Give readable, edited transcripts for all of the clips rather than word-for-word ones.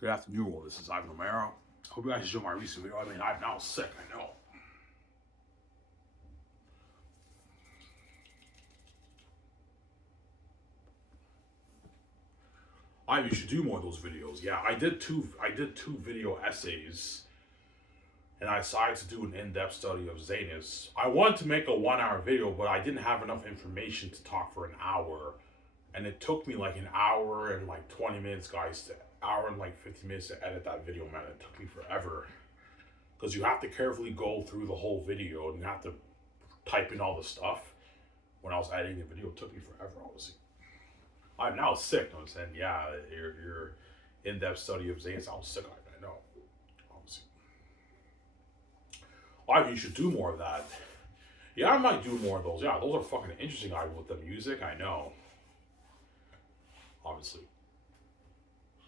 Good afternoon, all. This is Ivan Romero. Hope you guys enjoyed my recent video. I'm now sick, I know. You should do more of those videos. Yeah, I did two video essays, and I decided to do an in-depth study of Xanus. I wanted to make a 1 hour video, but I didn't have enough information to talk for an hour. And it took me like an hour and like 20 minutes, guys, to hour and like 50 minutes to edit that video, man. It took me forever. Because you have to carefully go through the whole video and you have to type in all the stuff. When I was editing the video, it took me forever, obviously. I'm now sick. I'm saying, yeah, your in-depth study of Xanus, I was sick. I know, obviously. You should do more of that. Yeah, I might do more of those. Yeah, those are fucking interesting. With the music, I know. Obviously.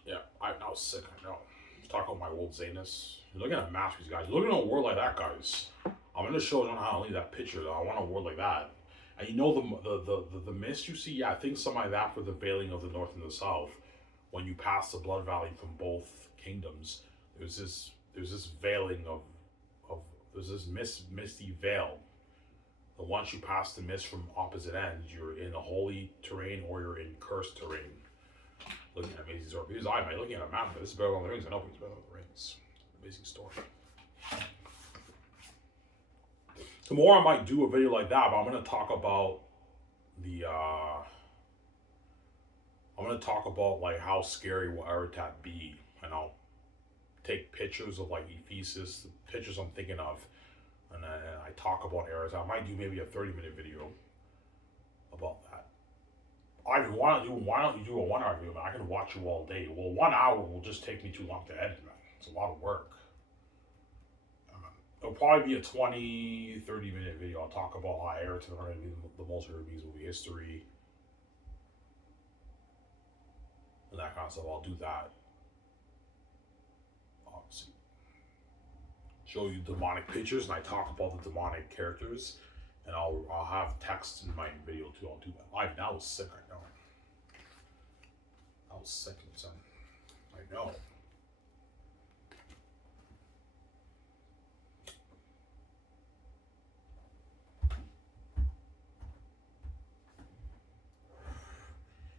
Yeah, I'm now sick. I know. Let's talk about my old Xanus. You're looking at masterpiece, guys. You're looking at a world like that, guys. I'm gonna show you how to leave that picture. Though. I want a world like that. And you know the mist you see? Yeah, I think something like that for the veiling of the north and the south. When you pass the blood valley from both kingdoms, there's this veiling of there's this misty veil. And once you pass the mist from opposite ends, you're in a holy terrain or you're in cursed terrain. Looking at Amazing Xanus IP. I'm looking at a map, but this is better than the Rings. I know it's better than the Rings. Amazing story. Tomorrow I might do a video like that, but I'm gonna talk about I'm gonna talk about like how scary will Aratat be, and I'll take pictures of like Ephesus, the pictures I'm thinking of, and then I talk about Aratat. I might do maybe a 30-minute video about that. Why don't you do a 1 hour video, man? I can watch you all day. Well, 1 hour will just take me too long to edit, man. It's a lot of work. It'll probably be a 20, 30-minute video. I'll talk about how Aratat are going to be the most heard movie history. And that kind of stuff. I'll do that. Obviously. Show you demonic pictures, and I talk about the demonic characters. And I'll have text in my video too. I'll do that. That was sick, I know. I was sick, son. I know.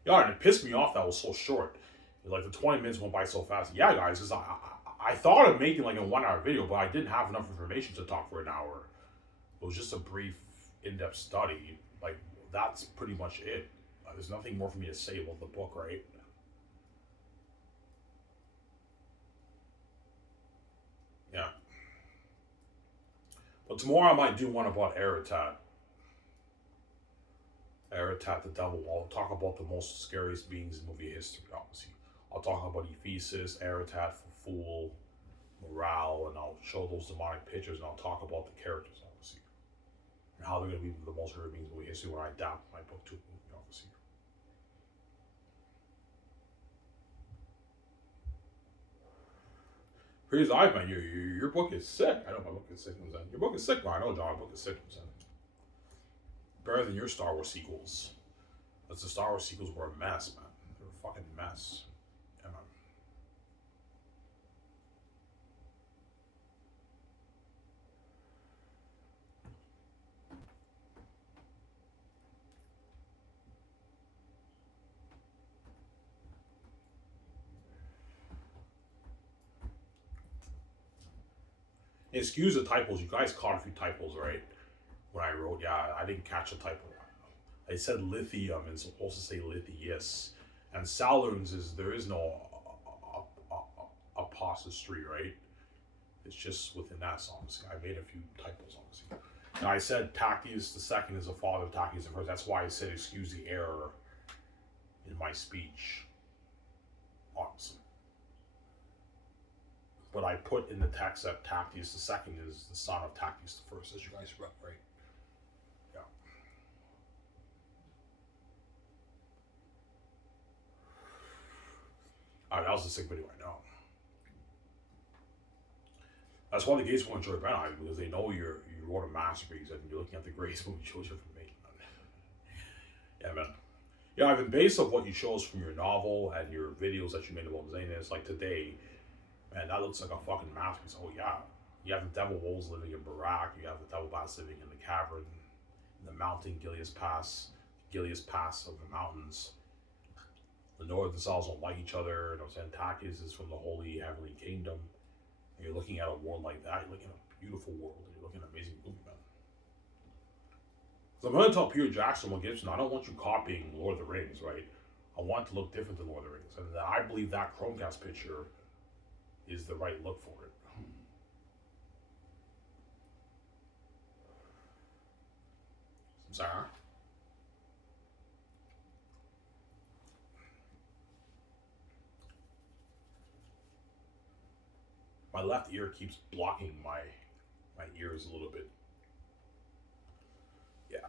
Yeah, and it pissed me off that was so short. Like the 20 minutes went by so fast. Yeah, guys, because I thought of making like a 1 hour video, but I didn't have enough information to talk for an hour. It was just a brief, in-depth study. Like, that's pretty much it. There's nothing more for me to say about the book, right? Yeah. But tomorrow I might do one about Aratat. Aratat the devil. I'll talk about the most scariest beings in movie history, obviously. I'll talk about Ephesus, Aratat for fool, morale, and I'll show those demonic pictures, and I'll talk about the characters, obviously. And how they're going to be the most heard beings in movie history when I adapt my book to a movie, obviously. Here's man. Your book is sick. I know my book is sick. Your book is sick, man. I know, John. My book is sick. Better than your Star Wars sequels. That's the Star Wars sequels were a mess, man. They were a fucking mess. Yeah, man. Excuse the typos. You guys caught a few typos, right? When I wrote, yeah, I didn't catch a typo. I said lithium and it's supposed to say lithius. And Salerns there is no apostrophe, right? It's just within that, obviously. I made a few typos, obviously. And I said Tactius the second is the father of Tactius the first. That's why I said excuse the error in my speech, obviously. But I put in the text that Tactius the second is the son of Tactius the first, as you guys read, right? Yeah. Alright, that was a sick video, I know. That's why the gays will enjoy Ben Eye, because they know you wrote a masterpiece and you're looking at the greatest movie shows you're making. Yeah, man. Yeah, I've been based off what you chose from your novel and your videos that you made about Xanus, like today, man, that looks like a fucking masterpiece. Oh yeah. You have the devil wolves living in Barak, you have the devil bats living in the cavern, in the mountain Gilead's Pass of the mountains. The north and south don't like each other. You know, Antakis is from the holy heavenly kingdom. And you're looking at a world like that, you're looking at a beautiful world, and you're looking at an amazing movie, man. So I'm going to tell Peter Jackson, Will Gibson, I don't want you copying Lord of the Rings, right? I want it to look different than Lord of the Rings. And I believe that Chromecast picture is the right look for it. Sarah? My left ear keeps blocking my ears a little bit. Yeah.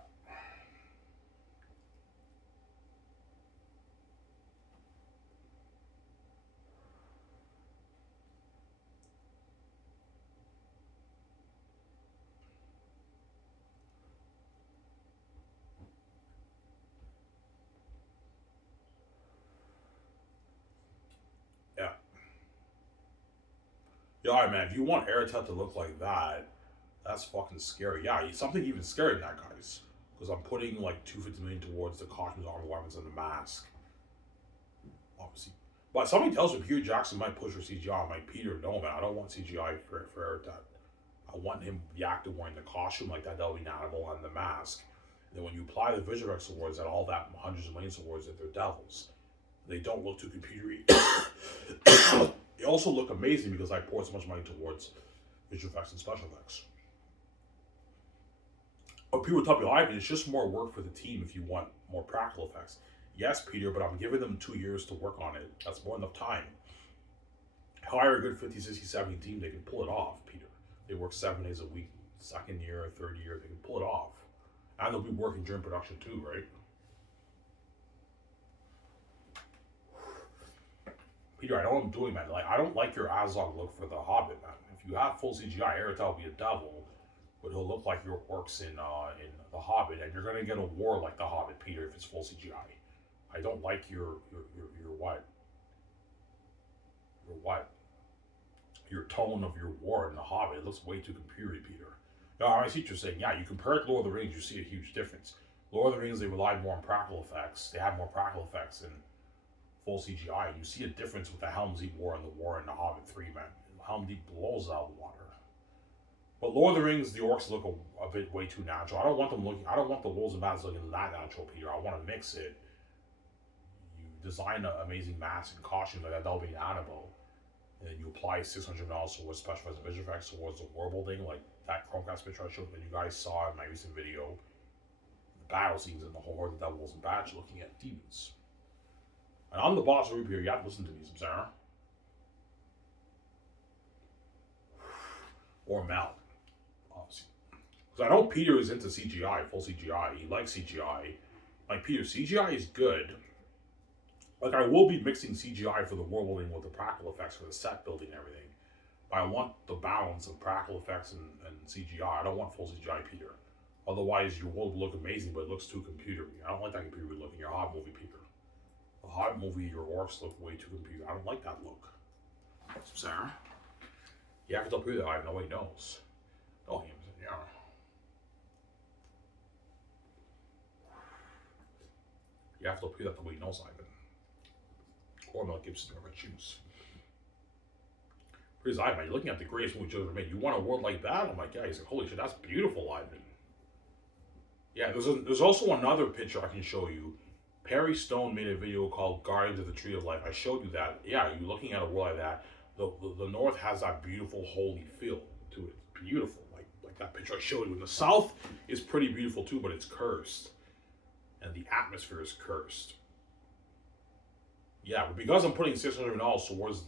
Yeah. Yeah, all right, man. If you want Airtet to look like that, that's fucking scary. Yeah, something even scarier than that, guys. Because I'm putting like 250 million towards the costumes, armor, weapons, and the mask. Obviously. But something tells me Peter Jackson might push for CGI. I'm like, Peter, no, man. I don't want CGI for Airtet. I want him the actor wearing the costume like that Delving Animal and the mask. And then when you apply the Visual Effects Awards and all that hundreds of millions of awards that they're devils, they don't look too computery. They also look amazing because I poured so much money towards visual effects and special effects. But people tell me, Ivan, it's just more work for the team if you want more practical effects. Yes, Peter, but I'm giving them 2 years to work on it. That's more than enough time. Hire a good 50, 60, 70 team, they can pull it off, Peter. They work 7 days a week, second year, third year, they can pull it off. And they'll be working during production too, right? Peter, I know what I'm doing, man. Like, I don't like your Azog look for the Hobbit, man. If you have full CGI, Airtel will be a devil, but he'll look like your orcs in the Hobbit, and you're gonna get a war like the Hobbit, Peter, if it's full CGI. I don't like your what? Your what? Your tone of your war in the Hobbit. It looks way too computery, Peter. Now, I see what you're saying. Yeah, you compare it to Lord of the Rings, you see a huge difference. Lord of the Rings, they relied more on practical effects. They have more practical effects in full CGI. You see a difference with the Helm's Deep War and the war in the Hobbit 3, man. Helm's Deep blows out of the water. But Lord of the Rings, the orcs look a bit way too natural. I don't want the wolves and bats looking that natural, Peter. I want to mix it. You design an amazing mask and costume like that Delving Animal, and then you apply $600 towards special effects and visual effects towards the world building, like that Chromecast picture I showed that you guys saw in my recent video. The battle scenes and the whole horde of devils and bats looking at demons. And I'm the boss of here. You have to listen to me, Sarah. Or Mel, obviously. Because I know Peter is into CGI, full CGI. He likes CGI. Like, Peter, CGI is good. Like, I will be mixing CGI for the world building with the practical effects for the set building and everything. But I want the balance of practical effects and CGI. I don't want full CGI, Peter. Otherwise, your world will look amazing, but it looks too computery. I don't like that computery look in your Hobbit movie, Peter. The Hobbit movie, your orcs look way too computery. I don't like that look. Sarah? You have to tell Peter that I have nobody knows. Oh, him, yeah. You have to tell Peter that nobody knows Ivan. Or Mel Gibson, or I choose. Here's Ivan, you're looking at the greatest movie Joe's ever made. You want a world like that? I'm like, yeah. He's like, holy shit, that's beautiful, Ivan. Yeah, there's also another picture I can show you. Perry Stone made a video called Guardians of the Tree of Life. I showed you that. Yeah, you're looking at a world like that. The North has that beautiful, holy feel to it. It's beautiful, like that picture I showed you. And the South is pretty beautiful too, but it's cursed. And the atmosphere is cursed. Yeah, but because I'm putting $600 towards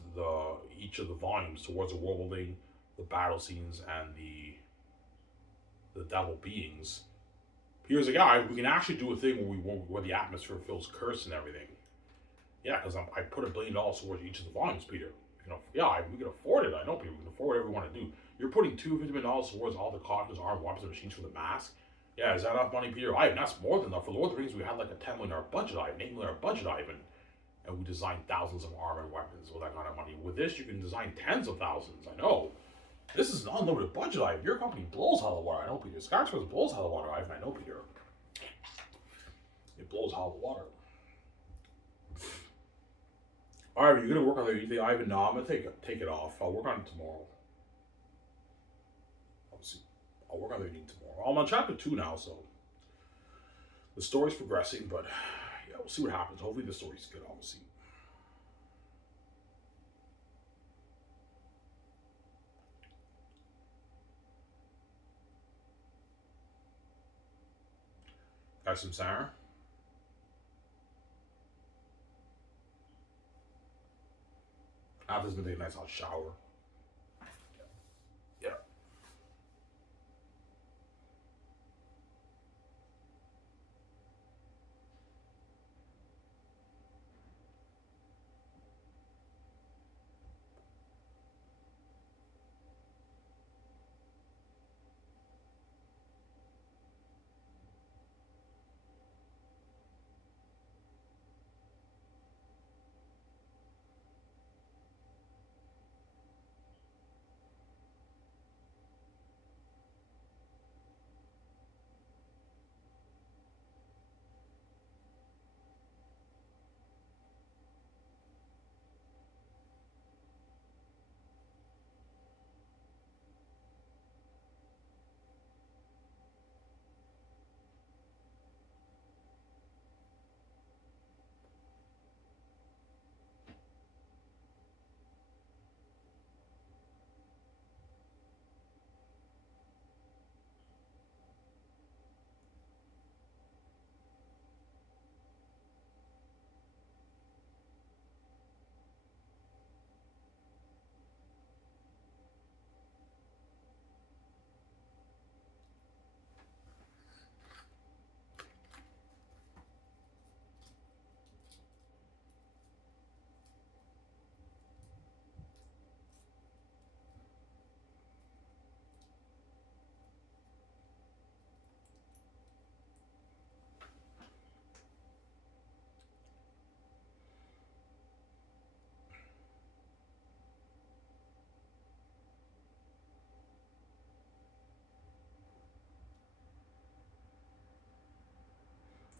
each of the volumes, towards the world building, the battle scenes, and the devil beings, here's a guy. We can actually do a thing where the atmosphere feels cursed and everything. Yeah, because I put $1 billion towards each of the volumes, Peter. You know, yeah, we can afford it. I know, Peter. We can afford whatever we want to do. You're putting $250 million towards all the costumes, armor, weapons, and machines for the mask. Yeah, is that enough money, Peter? Ivan, that's more than enough. For Lord of the Rings, we had like a $10 million budget, Ivan, $8 million budget, Ivan. And we designed thousands of armor and weapons with that kind of money. With this, you can design tens of thousands. I know. This is an unlimited budget, Ivan. Your company blows out of the water. I know, Peter. Skywars blows out of the water, Ivan. I know, Peter. It blows out of the water. All right, are you gonna work on the anything, Ivan? No, I'm gonna take it off. I'll work on it tomorrow. Obviously, I'll work on the evening tomorrow. I'm on chapter 2 now, so the story's progressing. But yeah, we'll see what happens. Hopefully, the story's good. Obviously. Got some Sarah. After's gonna take a nice hot shower. Yeah.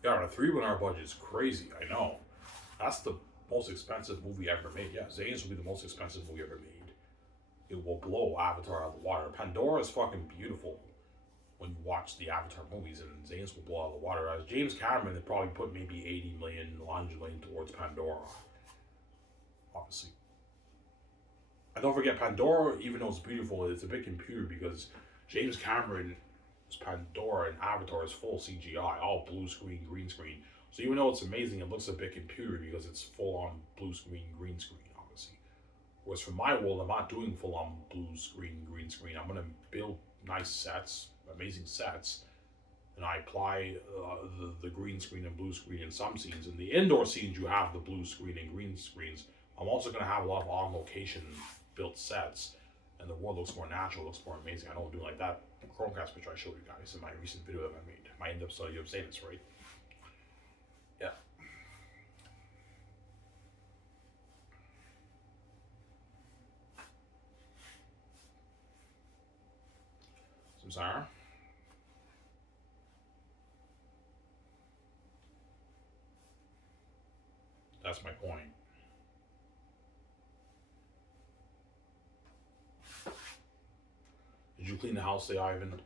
Yeah, a $3 million budget is crazy. I know. That's the most expensive movie ever made. Yeah, Zane's will be the most expensive movie ever made. It will blow Avatar out of the water. Pandora is fucking beautiful when you watch the Avatar movies, and Zane's will blow out of the water. As James Cameron, they probably put maybe 80 million, 100 million towards Pandora. Obviously. And don't forget, Pandora, even though it's beautiful, it's a big computer because James Cameron's Pandora and Avatar is full CGI, all blue screen, green screen. So even though it's amazing, it looks a bit computer because it's full on blue screen, green screen, obviously. Whereas for my world, I'm not doing full on blue screen, green screen. I'm gonna build nice sets, amazing sets, and I apply the green screen and blue screen in some scenes. In the indoor scenes, you have the blue screen and green screens. I'm also gonna have a lot of on location built sets, and the world looks more natural, looks more amazing. I don't do like that Chromecast picture I showed you guys in my recent video that I made, my in-depth study of Xanus, right? Yeah. Some Sarah. That's my point. Did you clean the house today, Ivan?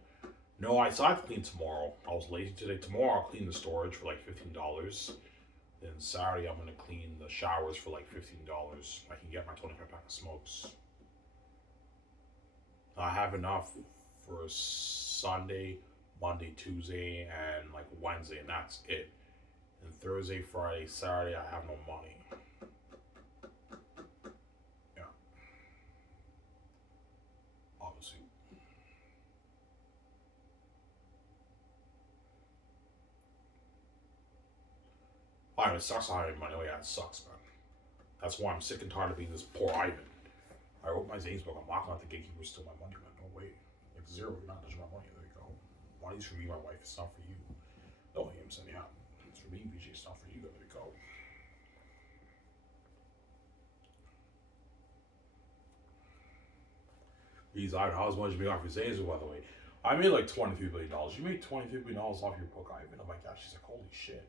No, I decided to clean tomorrow. I was lazy today. Tomorrow I'll clean the storage for like $15. Then Saturday I'm gonna clean the showers for like $15. I can get my 25 pack of smokes. I have enough for Sunday, Monday, Tuesday, and like Wednesday, and that's it. And Thursday, Friday, Saturday, I have no money. Yeah. Obviously. It sucks not having money. Oh yeah, it sucks, man. That's why I'm sick and tired of being this poor Ivan. I wrote my Zane's book. I'm not gonna let the gatekeepers steal my money, man. No way. Like zero. You're not touching my money. There you go. Money's for me, my wife. It's not for you. No, I'm saying, yeah. It's for me, BJ. It's not for you. There we go. He's like, how much you make off your Xanus, by the way? I made like $23 billion. You made $23 billion off your book, Ivan. I'm like, gosh, she's like, holy shit.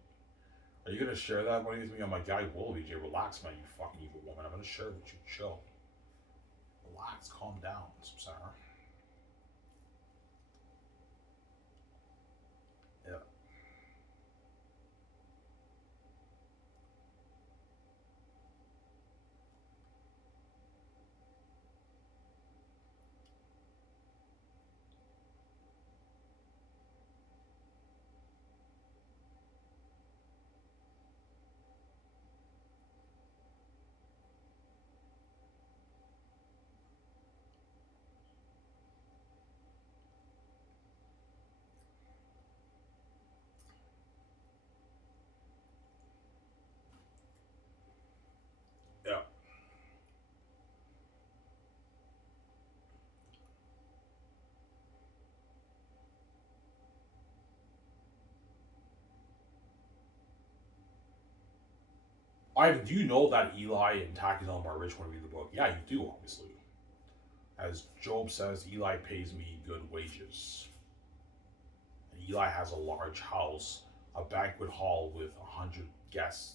Are you gonna share that money with me? I'm like, yeah, I will, BJ. Relax, man, you fucking evil woman. I'm gonna share it with you. Chill. Relax, calm down, Sarah. Yeah. Yeah. Ivan, do you know that Eli and Takazon are rich when we read the book? Yeah, you do, obviously. As Job says, Eli pays me good wages. And Eli has a large house, a banquet hall with 100 guests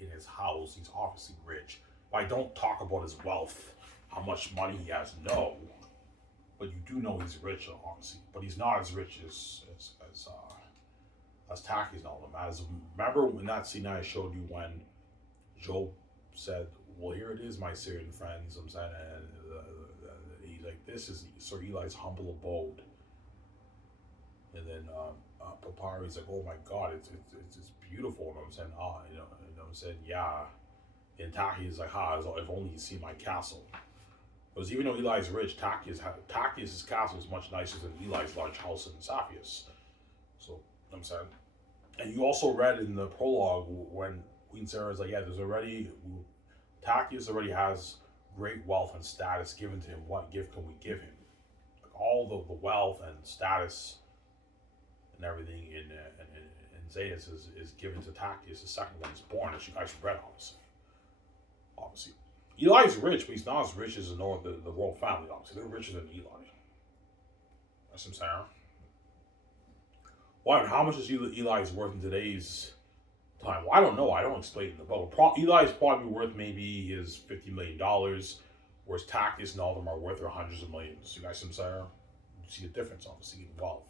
in his house. He's obviously rich. But I don't talk about his wealth, how much money he has. No, but you do know he's rich, obviously. But he's not as rich as Taki's and all them. As remember in that scene I showed you when Job said, "Well, here it is, my Syrian friends." I'm saying, and he's like, "This is Sir Eli's humble abode." And then Papari's like, "Oh my God, it's beautiful." And I'm saying, "Ah, I'm saying, yeah." And Taki is like, "Ha, if only you see my castle." Because even though Eli's rich, Taki's castle is much nicer than Eli's large house in Saphius. So I'm saying, and you also read in the prologue when Queen Sarah's like, "Yeah, there's already Takius already has great wealth and status given to him. What gift can we give him?" Like all the wealth and status and everything in Xanus is given to Takius the second one is born, as you guys read, obviously. Eli's rich, but he's not as rich as the royal family, obviously. They're richer than Eli. That's what I'm saying. Why? How much is Eli's worth in today's time? Well, I don't know. I don't explain it in the book. Eli's probably worth maybe his $50 million, whereas Takius and all of them are worth their hundreds of millions. You guys see what I'm saying? You see the difference, obviously, in wealth.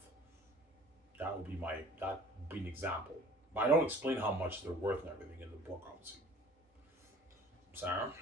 That would be an example. But I don't explain how much they're worth and everything in the book, obviously. Sarah?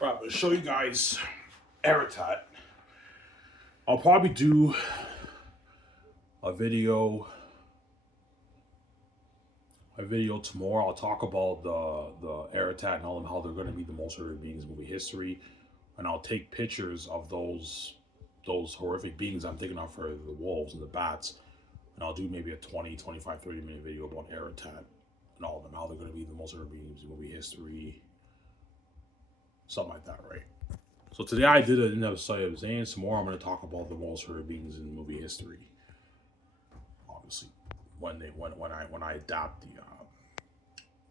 Right, I'm gonna show you guys Eritat. I'll probably do a video tomorrow. I'll talk about the Eritat and all them, how they're going to be the most horrific beings in movie history, and I'll take pictures of those horrific beings I'm thinking of for the wolves and the bats, and I'll do maybe a 20, 25, 30-minute video about Eritat and all of them, how they're going to be the most horrific beings in movie history, something like that, right? So today I did another study of Xanus. Tomorrow I'm going to talk about the most horrific beings in movie history. Obviously, when I adapt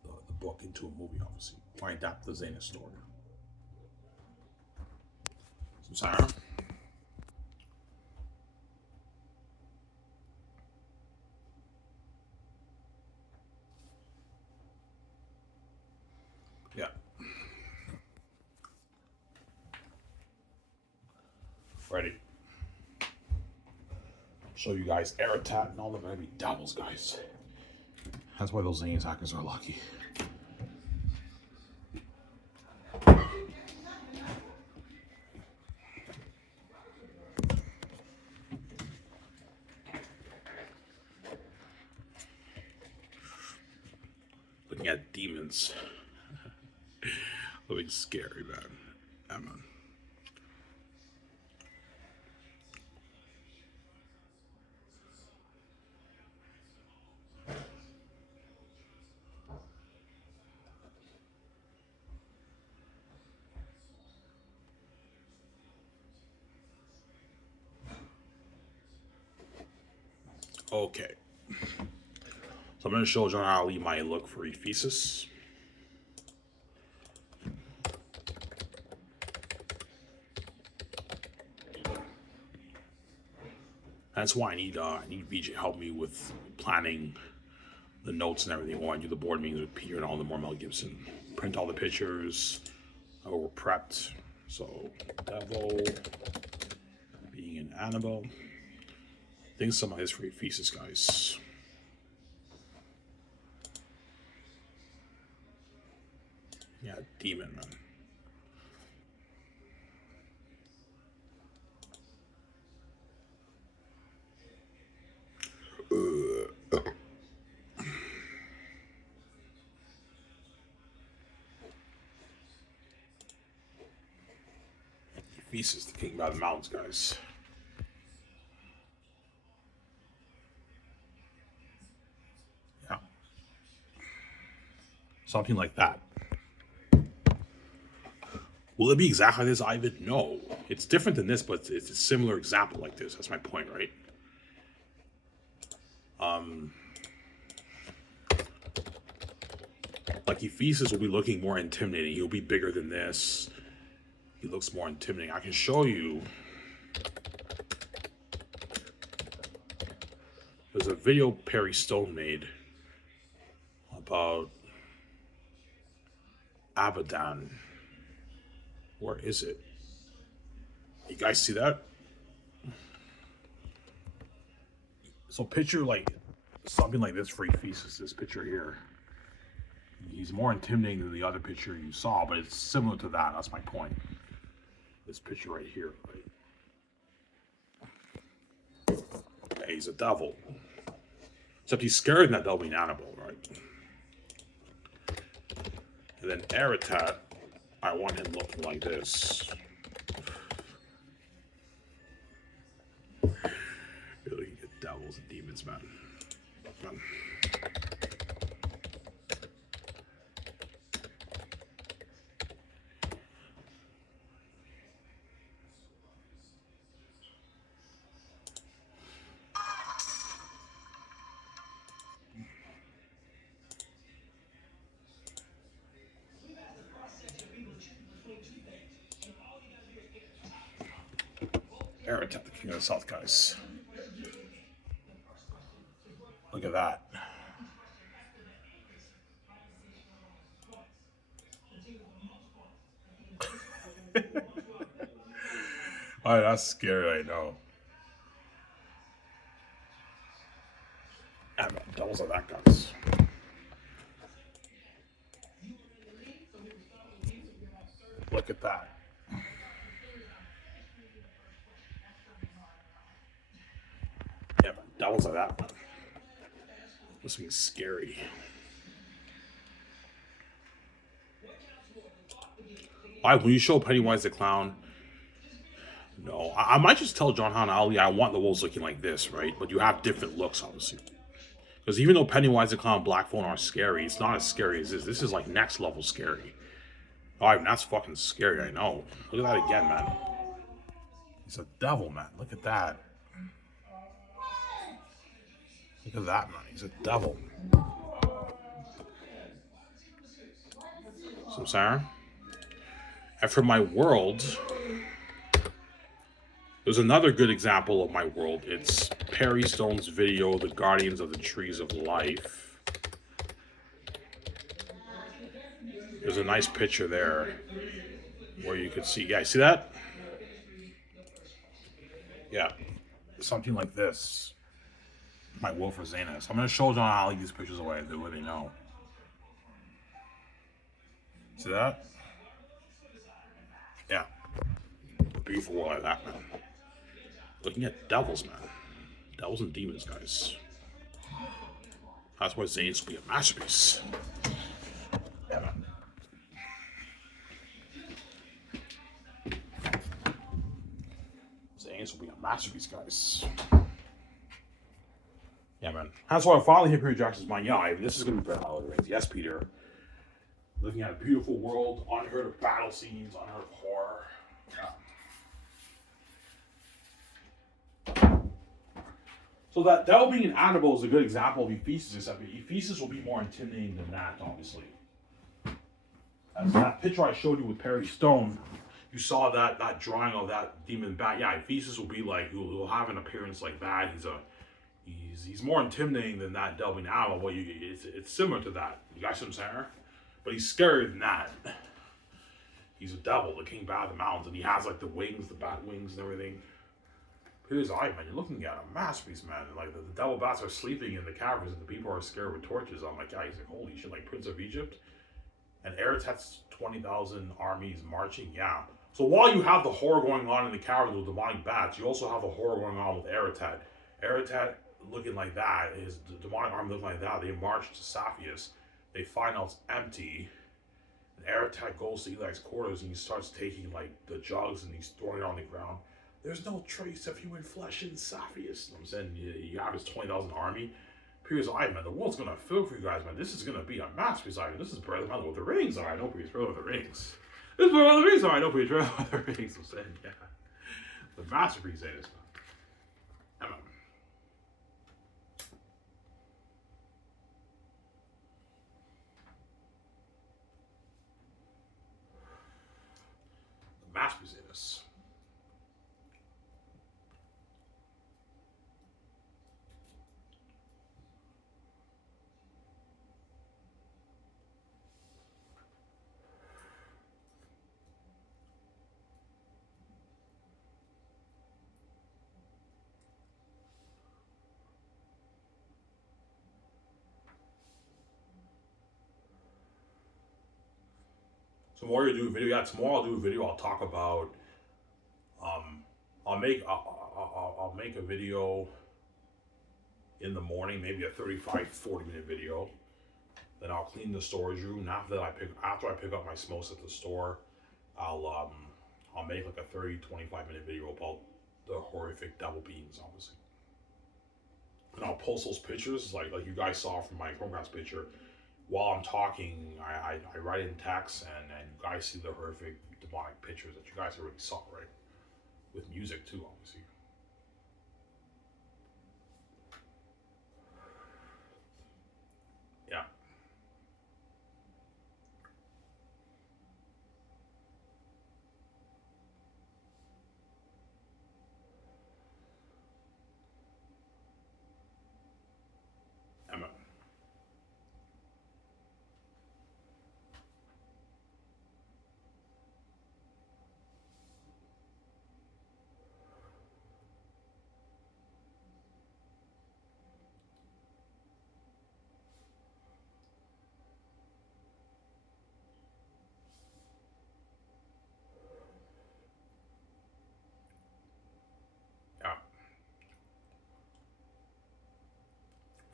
the book into a movie, obviously, when I adapt the Xanus story. So, Sarah. Yeah. Ready. Show you guys Eritat and all the maybe devils, guys. That's why those Xanus hackers are lucky. Looking at demons. Looking scary, man. Yeah, man. Okay. So I'm going to show John Ali my look for Ephesus. That's why I need VJ help me with planning the notes and everything. When I do the board meetings with Peter and all the more Mel Gibson, print all the pictures. We're prepped. So devil being an Annabelle. Things some of his for Ephesus, guys. Yeah, demon, man. Ephesus, the king by the mountains, guys. Yeah. Something like that. Will it be exactly this, Ivan? No. It's different than this, but it's a similar example like this. That's my point, right? Like Ephesus will be looking more intimidating. He'll be bigger than this. He looks more intimidating. I can show you. There's a video Perry Stone made about Abaddon. Where is it? You guys see that? So picture like something like this for Ephesus, this picture here. He's more intimidating than the other picture you saw, but it's similar to that. That's my point. This picture right here, right? Yeah, he's a devil. Except he's scared that they'll be an Annabelle, right? And then Eritat, I want him looking like this. Really get devils and demons, man. Eritat, the king of the south, guys. Look at that. Oh, that's scary, I know. I mean, devils are that, guys. Look at that. Yeah, man. Devils like that, man. This thing's scary. When you show Pennywise the Clown, no, I might just tell John Han Ali I want the wolves looking like this, right? But you have different looks, obviously. Because even though Pennywise the Clown and Black Phone are scary, it's not as scary as this. This is like next level scary. Oh, that's fucking scary, I know. Look at that again, man. He's a devil, man. Look at that. Look at that, man. He's a devil. So, Sarah? And for my world, there's another good example of my world. It's Perry Stone's video, The Guardians of the Trees of Life. There's a nice picture there where you can see. Yeah, see that? Yeah. Something like this. My wolf for Xanus. I'm going to show John Ali these pictures away the way they know. See that? Yeah. A beautiful world like that, man. Looking at devils, man. Devils and demons, guys. That's why Xanus will be a masterpiece. Yeah, man. Xanus will be a masterpiece, guys. Yeah, man. That's why I finally hit Peter Jackson's mind. Yeah, this is going to be better than Lord of the Rings. Yes, Peter. Looking at a beautiful world, unheard of battle scenes, unheard of horror. Yeah. So that devil being an animal is a good example of Ephesus, except Ephesus will be more intimidating than that, obviously. As that picture I showed you with Perry Stone, you saw that drawing of that demon bat. Yeah, Ephesus will be like, he'll have an appearance like that. He's more intimidating than that devil being an animal. Well, it's similar to that. You guys see what I'm saying? But he's scarier than that. He's a devil, the king bat of the mountains, and he has like the wings, the bat wings and everything. Here's eye, man. You're looking at a masterpiece, man. And, like the devil bats are sleeping in the caverns, and the people are scared with torches. I'm like, yeah, he's like, holy shit, like Prince of Egypt. And Eretat's 20,000 armies marching, yeah. So while you have the horror going on in the caverns with demonic bats, you also have the horror going on with Eretat. Eretat looking like that, his demonic army looking like that. They march to Saphius. They find out it's empty. And Eretat goes to Eli's quarters and he starts taking like the jugs and he's throwing it on the ground. There's no trace of human flesh in Saphius. You know what I'm saying? You have his 20,000 army. Pierce eye, man, the world's gonna fill for you guys, man. This is gonna be a masterpiece. This is better than Lord of the Rings. I know Pierce better with the Rings. This is better than the Rings. I know Pierce better with the Rings. I'm saying, yeah. The masterpiece is this, man. Masterpiece in this. Tomorrow you do a video. Yeah, tomorrow I'll do a video. I'll talk about. I'll make a video in the morning, maybe a 35-40 minute video. Then I'll clean the storage room. And after I pick up my smokes at the store, I'll make like a 30-25 minute video about the horrific devil beings, obviously. And I'll post those pictures like you guys saw from my Chromecast picture. While I'm talking, I write in text and you guys see the horrific demonic pictures that you guys already saw, right? With music too, obviously. Yeah. Emma.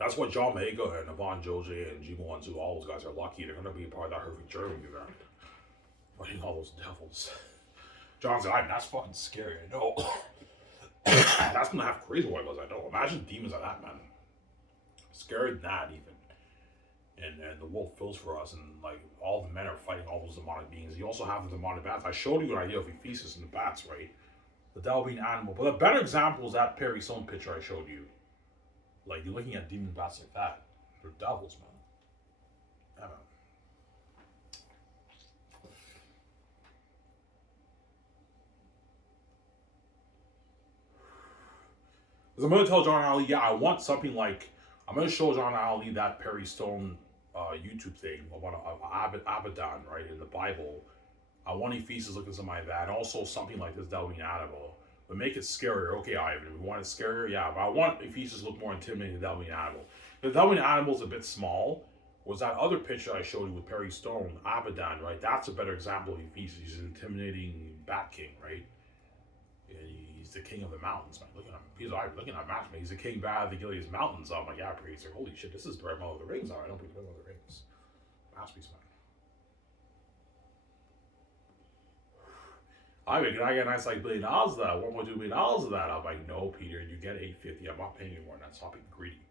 That's why John Mega and Yvonne Joje and G1 all those guys are lucky. They're gonna be a part of that perfect Germany event. Fighting all those devils. John's like, that's fucking scary, I know. That's gonna have crazy oils, I know. Imagine demons like that, man. Scarier than that, even. And the world fills for us, and like all the men are fighting all those demonic beings. You also have the demonic bats. I showed you an idea of Ephesus and the bats, right? The devil being animal. But a better example is that Perry Stone picture I showed you. Like, you're looking at demon bats like that. They're devils, man. Yeah, man. Because I'm going to tell John Ali, yeah, I want something like, I'm going to show John Ali that Perry Stone YouTube thing about Abaddon, right, in the Bible. I want Ephesus looking something like that. And also something like this delving animal. But make it scarier. Okay, Ivan, we want it scarier? Yeah, but I want Ephesus to look more intimidating than delving animal. The delving animal is a bit small. Was that other picture I showed you with Perry Stone, Abaddon, right? That's a better example of Ephesus. He's an intimidating Bat King, right? And he's the king of the mountains, man. Look at him. He's looking at match, man. He's the king bad of the Gilead's mountains. I'm like, yeah, he's like, holy shit, this is the right Lord of the Rings. I don't believe Lord of the Rings. Masterpiece, man. I mean, can I get a nice like $1 billion of that? $1.2 billion of that? I'm like, no, Peter, you get $850. I'm not paying you more than that. Stop being greedy.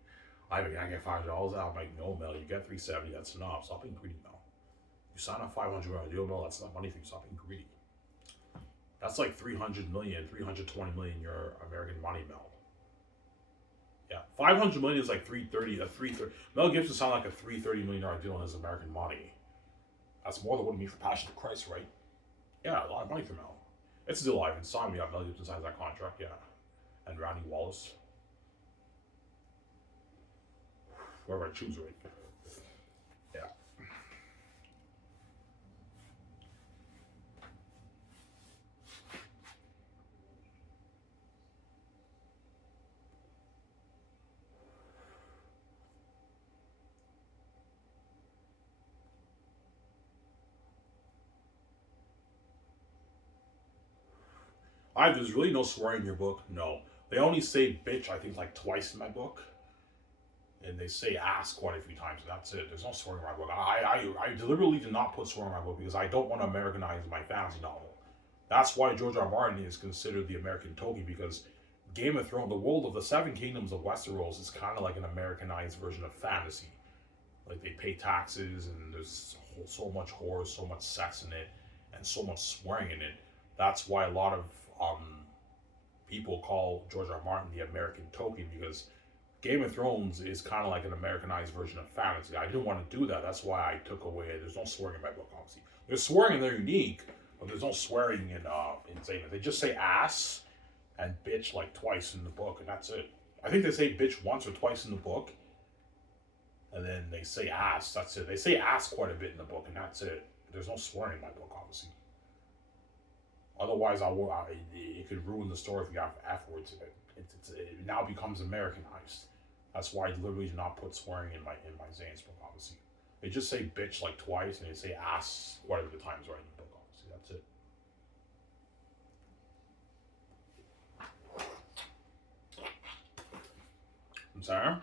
I mean, can I get $500 of that? I'm like, no, Mel, you get $370. That's enough. Stop being greedy, Mel. You sign a $500 deal, Mel. That's not money for you. Stop being greedy. That's like 300 million, 320 million your American money, Mel. Yeah, 500 million is like 330. Mel Gibson sound like a $330 million deal in his American money. That's more than what it means for Passion of Christ, right? Yeah, a lot of money for Mel. It's still live. It's signing me up. Mel Gibson signs that contract, yeah. And Randy Wallace. Whoever I choose, right? Yeah. There's really no swearing in your book. No. They only say bitch, I think, like twice in my book. And they say ass quite a few times. That's it. There's no swearing in my book. I deliberately did not put swearing in my book because I don't want to Americanize my fantasy novel. That's why George R. R. Martin is considered the American Tolkien, because Game of Thrones, the world of the Seven Kingdoms of Westeros, is kind of like an Americanized version of fantasy. Like, they pay taxes, and there's so much horror, so much sex in it, and so much swearing in it. That's why a lot of people call George R. R. Martin the American Tolkien, because Game of Thrones is kind of like an Americanized version of fantasy. I didn't want to do that. That's why I took away. There's no swearing in my book, obviously. There's swearing and they're unique, but there's no swearing in Xanus. They just say ass and bitch like twice in the book, and that's it. I think they say bitch once or twice in the book, and then they say ass. That's it. They say ass quite a bit in the book, and that's it. There's no swearing in my book, obviously. Otherwise, it could ruin the story if you have F words in it. It now becomes Americanized. That's why I deliberately did not put swearing in my Xanus book, obviously. They just say bitch like twice, and they say ass quite a bit of times right in the book, obviously. That's it. I'm sorry?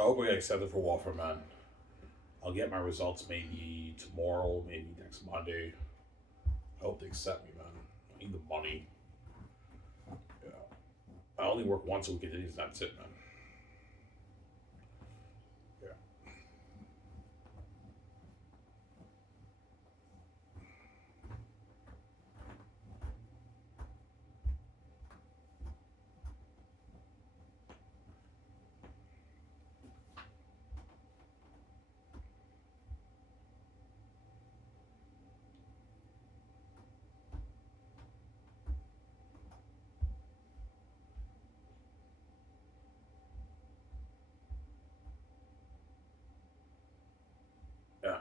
I hope I get accepted for Wolfer, man. I'll get my results maybe tomorrow, maybe next Monday. I hope they accept me, man. I need the money. Yeah. I only work once a week at Denny's, that's it, man. Yeah. Yeah.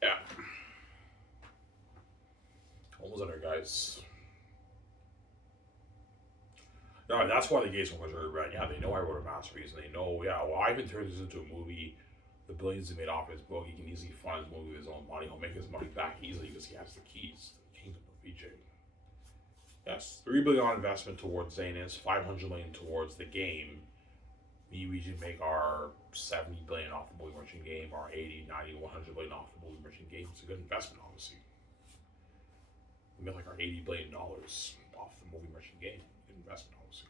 Yeah. Almost there, guys. No, that's why the gates were red. Yeah, they know I wrote a masterpiece, and they know, yeah, well, Ivan turns this into a movie. The billions he made off his book, he can easily fund his movie with his own money. He'll make his money back easily because he has the keys to the kingdom of VJ. Yes, $3 billion investment towards Xanus, 500 million towards the game. Me, we should make our 70 billion off the movie merchant game, our 80, 90, 100 billion off the movie merchant game. It's a good investment, obviously. We made like our $80 billion off the movie merchant game. Good investment, obviously.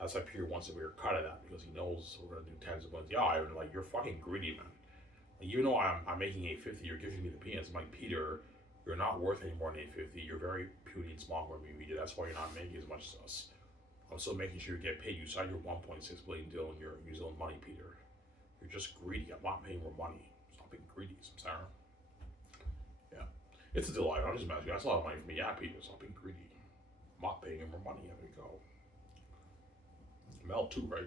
That's why Peter wants a bigger cut of that because he knows we're gonna do tens of millions. Yeah, I like you're fucking greedy, man. Like, even though I'm making 850, you're giving me the peanuts. I'm like, Peter, you're not worth any more than 850. You're very puny and small for me. That's why you're not making as much as us. I'm still making sure you get paid. You signed your 1.6 billion deal in your New Zealand money, Peter. You're just greedy. I'm not paying more money. Stop being greedy, Samsara. Yeah. It's a delight. I'm just messing. That's a lot of money for me. Yeah, Peter, stop being greedy. I'm not paying him more money. There we go. Mel too, right?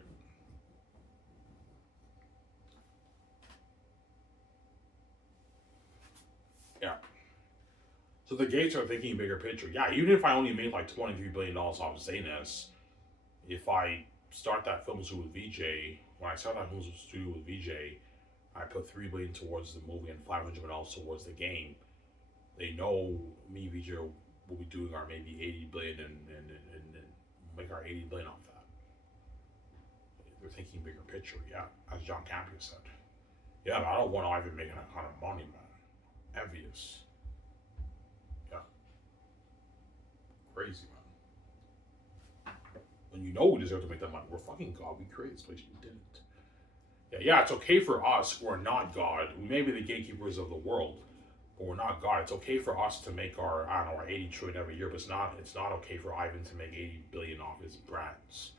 Yeah. So the Gates are thinking bigger picture. Yeah, even if I only made like $23 billion off of Xanus, if I start that film studio with VJ, when I start that film studio with VJ, I put $3 billion towards the movie and $500 million towards the game. They know me, VJ, will be doing our maybe 80 billion and make our 80 billion off that. They're thinking bigger picture, yeah, as John Campion said. Yeah, but I don't want Ivan making that kind of money, man. Envious. Yeah. Crazy, man. When you know we deserve to make that money, we're fucking God. We created this place, you didn't. Yeah, it's okay for us who are not God. We may be the gatekeepers of the world, but we're not God. It's okay for us to make our, I don't know, our 80 trillion every year, but it's not okay for Ivan to make 80 billion off his brands.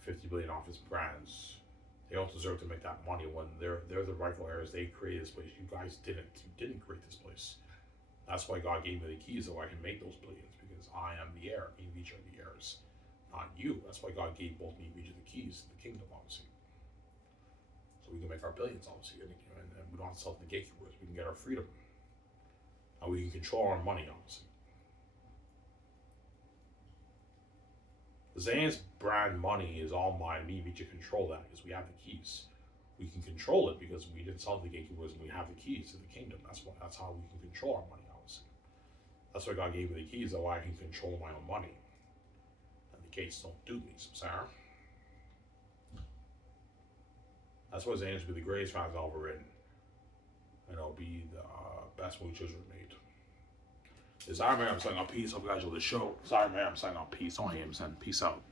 50 billion off his brands. They don't deserve to make that money when they're the rightful heirs. They created this place. You guys didn't. You didn't create this place. That's why God gave me the keys so I can make those billions, because I am the heir. Me and Vijay are the heirs, not you. That's why God gave both me and Vijay the keys to the kingdom, obviously. So we can make our billions, obviously, and we don't have to sell to the gatekeepers. We can get our freedom. And we can control our money, obviously. Zan's brand money is all mine. Me and Vijay control that because we have the keys. We can control it because we didn't sell to the gatekeepers and we have the keys to the kingdom. That's how we can control our money, obviously. That's why God gave me the keys, so I can control my own money. And the gates don't do me, Sarah. That's why Xanus will be the greatest fantasy novel written. And it'll be the best movie children made. This Iron Man, I'm signing on peace. Hope you guys enjoy the show. This Iron Man, I'm signing on peace. Don't hate him, son. Peace out.